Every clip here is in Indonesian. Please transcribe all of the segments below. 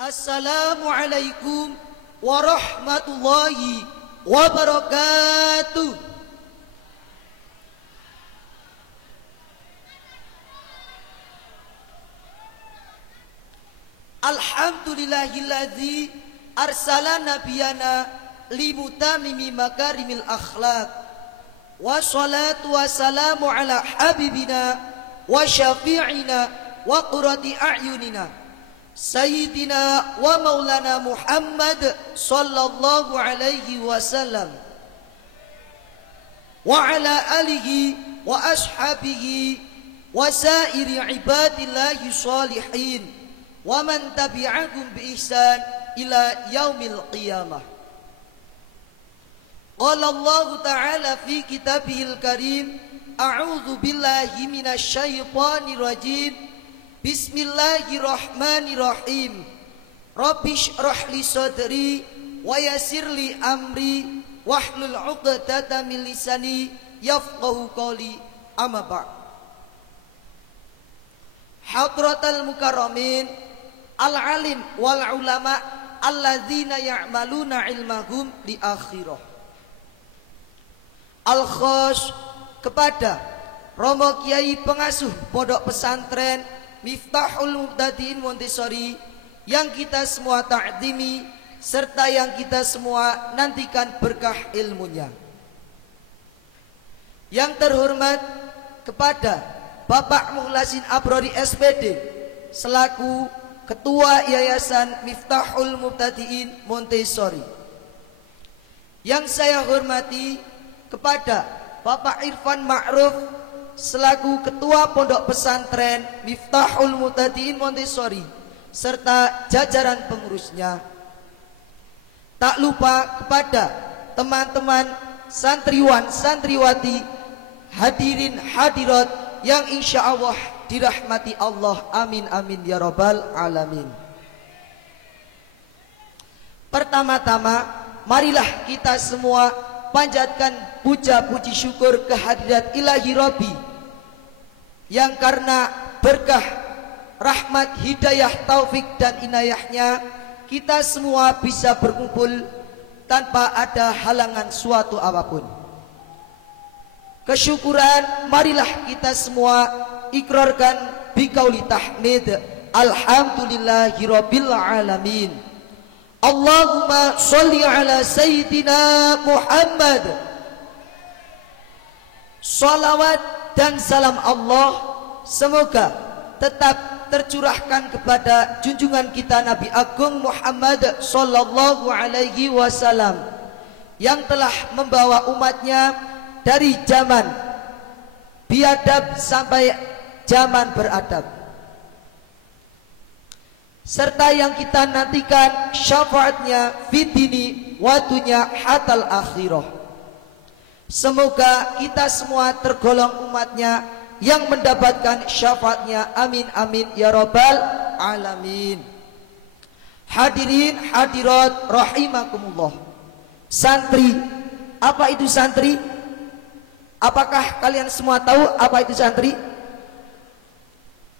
Assalamualaikum warahmatullahi wabarakatuh. Alhamdulillahilladzi arsala nabiyana limutamimi makarimil akhlaq. Wassalatu wassalamu ala habibina wa syafi'ina wa qurrati a'yunina Sayyidina wa maulana Muhammad sallallahu alaihi wasallam wa ala alihi wa ashabihi wa sairi ibadillahi salihin wa man tabi'ahum bi ihsan ila yaumil qiyamah. Qala Allah ta'ala fi kitabihil karim, a'udzu billahi minasy syaithanir rajim. Bismillahirrahmanirrahim. Rabbi shrah li sadri wa yassir li amri wahlul 'uqdatam min lisani yafqahu qawli. Amma ba'd. Hadratal mukarramin al-alim wal ulama alladzina ya'maluna ilmahum li akhirah. Al-khas kepada Romo Kiai pengasuh pondok pesantren Miftahul Mubtadiin Montessori yang kita semua ta'zimi serta yang kita semua nantikan berkah ilmunya. Yang terhormat kepada Bapak Mukhlasin Abrori SPD selaku Ketua Yayasan Miftahul Mubtadiin Montessori. Yang saya hormati kepada Bapak Irfan Ma'ruf selaku Ketua Pondok Pesantren Miftahul Mubtadiin Montessori serta jajaran pengurusnya. Tak lupa kepada teman-teman santriwan santriwati, hadirin hadirat yang insya Allah dirahmati Allah, amin amin ya rabbal alamin. Pertama-tama marilah kita semua panjatkan puja puji syukur kehadirat ilahi Rabbi yang karena berkah, rahmat, hidayah, taufik dan inayahnya kita semua bisa berkumpul tanpa ada halangan suatu apapun. Kesyukuran marilah kita semua ikrarkan biqauli tahmid, alhamdulillahirabbil alamin. Allahumma sholli ala sayyidina Muhammad. Salawat dan salam Allah semoga tetap tercurahkan kepada junjungan kita Nabi Agung Muhammad sallallahu alaihi wasallam yang telah membawa umatnya dari zaman biadab sampai zaman beradab, serta yang kita nantikan syafaatnya fitini watunya hatal akhirah. Semoga kita semua tergolong umatnya yang mendapatkan syafaatnya, amin amin ya rabbal alamin. Hadirin hadirat rahimakumullah. Santri, apa itu santri? Apakah kalian semua tahu apa itu santri?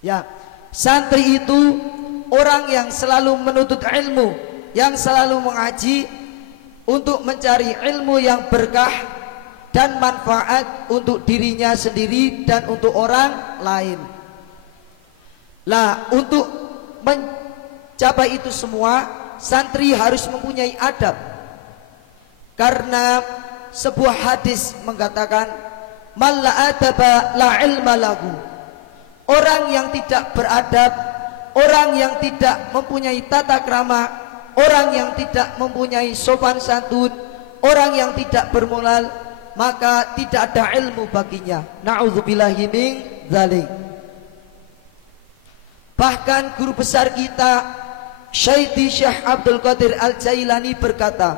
Ya, santri itu orang yang selalu menuntut ilmu, yang selalu mengaji untuk mencari ilmu yang berkah dan manfaat untuk dirinya sendiri dan untuk orang lain. Lah, untuk mencapai itu semua, santri harus mempunyai adab. Karena sebuah hadis mengatakan, "Man la adaba la ilma lahu." Orang yang tidak beradab, orang yang tidak mempunyai tata krama, orang yang tidak mempunyai sopan santun, orang yang tidak bermoral, maka tidak ada ilmu baginya. Na'udzubillahi min dzalik. Bahkan guru besar kita Syaikh Syekh Abdul Qadir Al-Jailani berkata,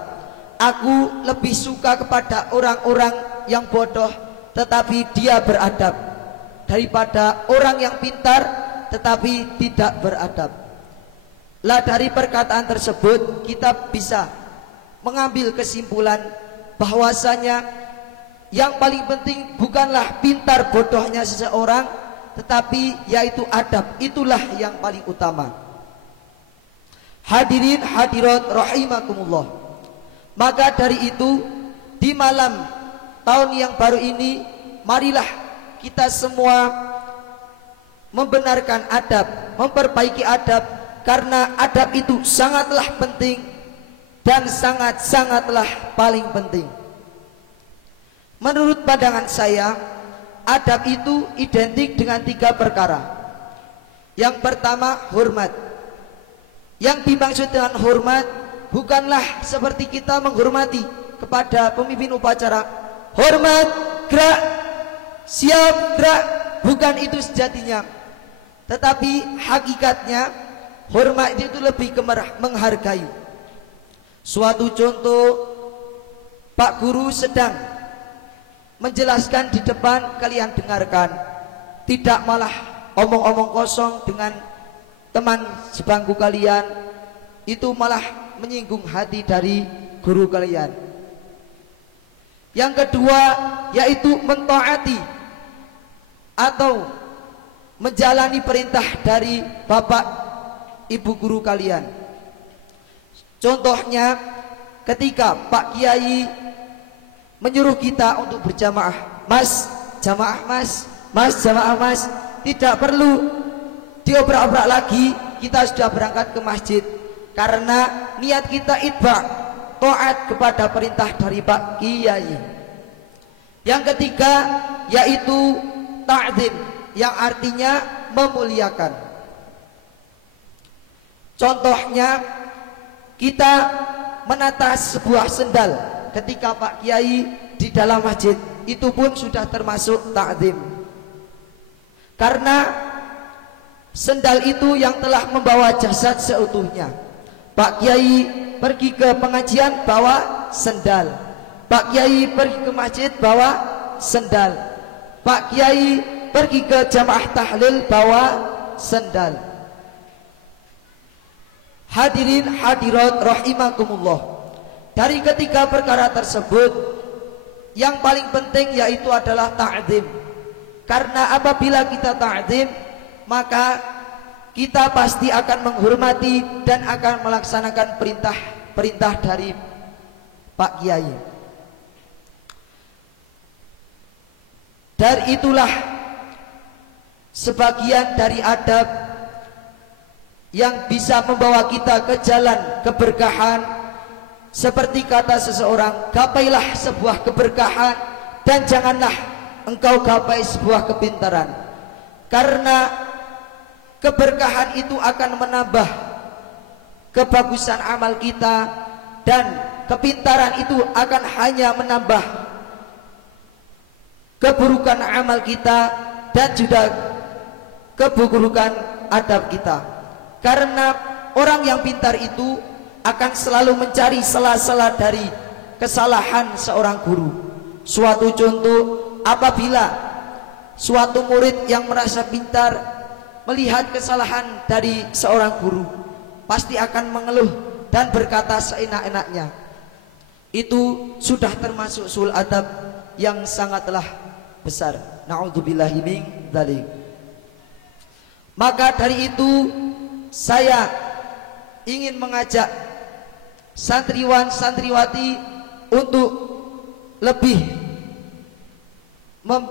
aku lebih suka kepada orang-orang yang bodoh tetapi dia beradab daripada orang yang pintar tetapi tidak beradab. Lah, dari perkataan tersebut kita bisa mengambil kesimpulan bahwasanya yang paling penting bukanlah pintar bodohnya seseorang, tetapi yaitu adab. Itulah yang paling utama. Hadirin hadirat rahimakumullah. Maka dari itu di malam tahun yang baru ini, marilah kita semua membenarkan adab, memperbaiki adab, karena adab itu sangatlah penting dan sangatlah paling penting. Menurut pandangan saya, adab itu identik dengan 3 perkara. Yang pertama, hormat. Yang dimaksud dengan hormat bukanlah seperti kita menghormati kepada pemimpin upacara, hormat, gerak, siap, gerak. Bukan itu sejatinya. Tetapi hakikatnya hormat itu lebih ke menghargai. Suatu contoh, Pak Guru sedang menjelaskan di depan, kalian dengarkan, tidak malah omong-omong kosong dengan teman sebangku kalian, itu malah menyinggung hati dari guru kalian. Yang kedua yaitu mentaati atau menjalani perintah dari bapak ibu guru kalian. Contohnya ketika Pak Kiai menyuruh kita untuk berjamaah, mas, jamaah mas, mas, jamaah mas, tidak perlu diobrak-obrak lagi, kita sudah berangkat ke masjid, karena niat kita itba, taat kepada perintah dari Pak Kiai. Yang ketiga yaitu ta'zim, yang artinya memuliakan. Contohnya kita menata sebuah sendal ketika Pak Kiai di dalam masjid, itu pun sudah termasuk ta'zim, karena sendal itu yang telah membawa jasad seutuhnya. Pak Kiai pergi ke pengajian bawa sendal, Pak Kiai pergi ke masjid bawa sendal, Pak Kiai pergi ke jamaah tahlil bawa sendal. Hadirin hadirat rahimakumullah. Dari ketiga perkara tersebut, yang paling penting yaitu adalah ta'zim. Karena apabila kita ta'zim, maka kita pasti akan menghormati dan akan melaksanakan perintah dari Pak Kiai. Dan itulah sebagian dari adab yang bisa membawa kita ke jalan keberkahan. Seperti kata seseorang, gapailah sebuah keberkahan dan janganlah engkau gapai sebuah kepintaran, karena keberkahan itu akan menambah kebagusan amal kita, dan kepintaran itu akan hanya menambah keburukan amal kita dan juga keburukan adab kita. Karena orang yang pintar itu akan selalu mencari sela-sela dari kesalahan seorang guru. Suatu contoh, apabila suatu murid yang merasa pintar melihat kesalahan dari seorang guru, pasti akan mengeluh dan berkata seenak-enaknya. Itu sudah termasuk sul adab yang sangatlah besar. Na'udzubillahi min dzalik. Maka dari itu saya ingin mengajak santriwan santriwati untuk lebih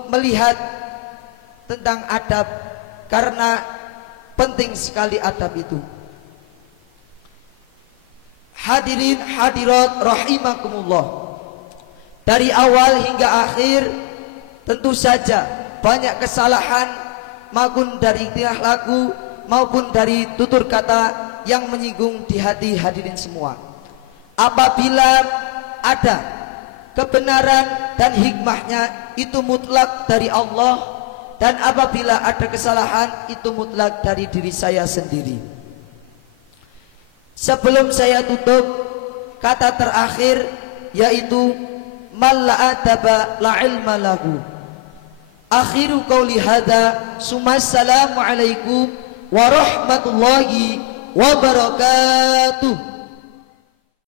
melihat tentang adab, karena penting sekali adab itu. Hadirin hadirat rahimakumullah. Dari awal hingga akhir tentu saja banyak kesalahan, maupun dari tingkah laku maupun dari tutur kata yang menyinggung di hati hadirin semua. Apabila ada kebenaran dan hikmahnya, itu mutlak dari Allah, dan apabila ada kesalahan, itu mutlak dari diri saya sendiri. Sebelum saya tutup, kata terakhir yaitu man la adaba la ilma lahu. Akhiru qauli hadza, assalamu alaikum warahmatullahi wabarakatuh.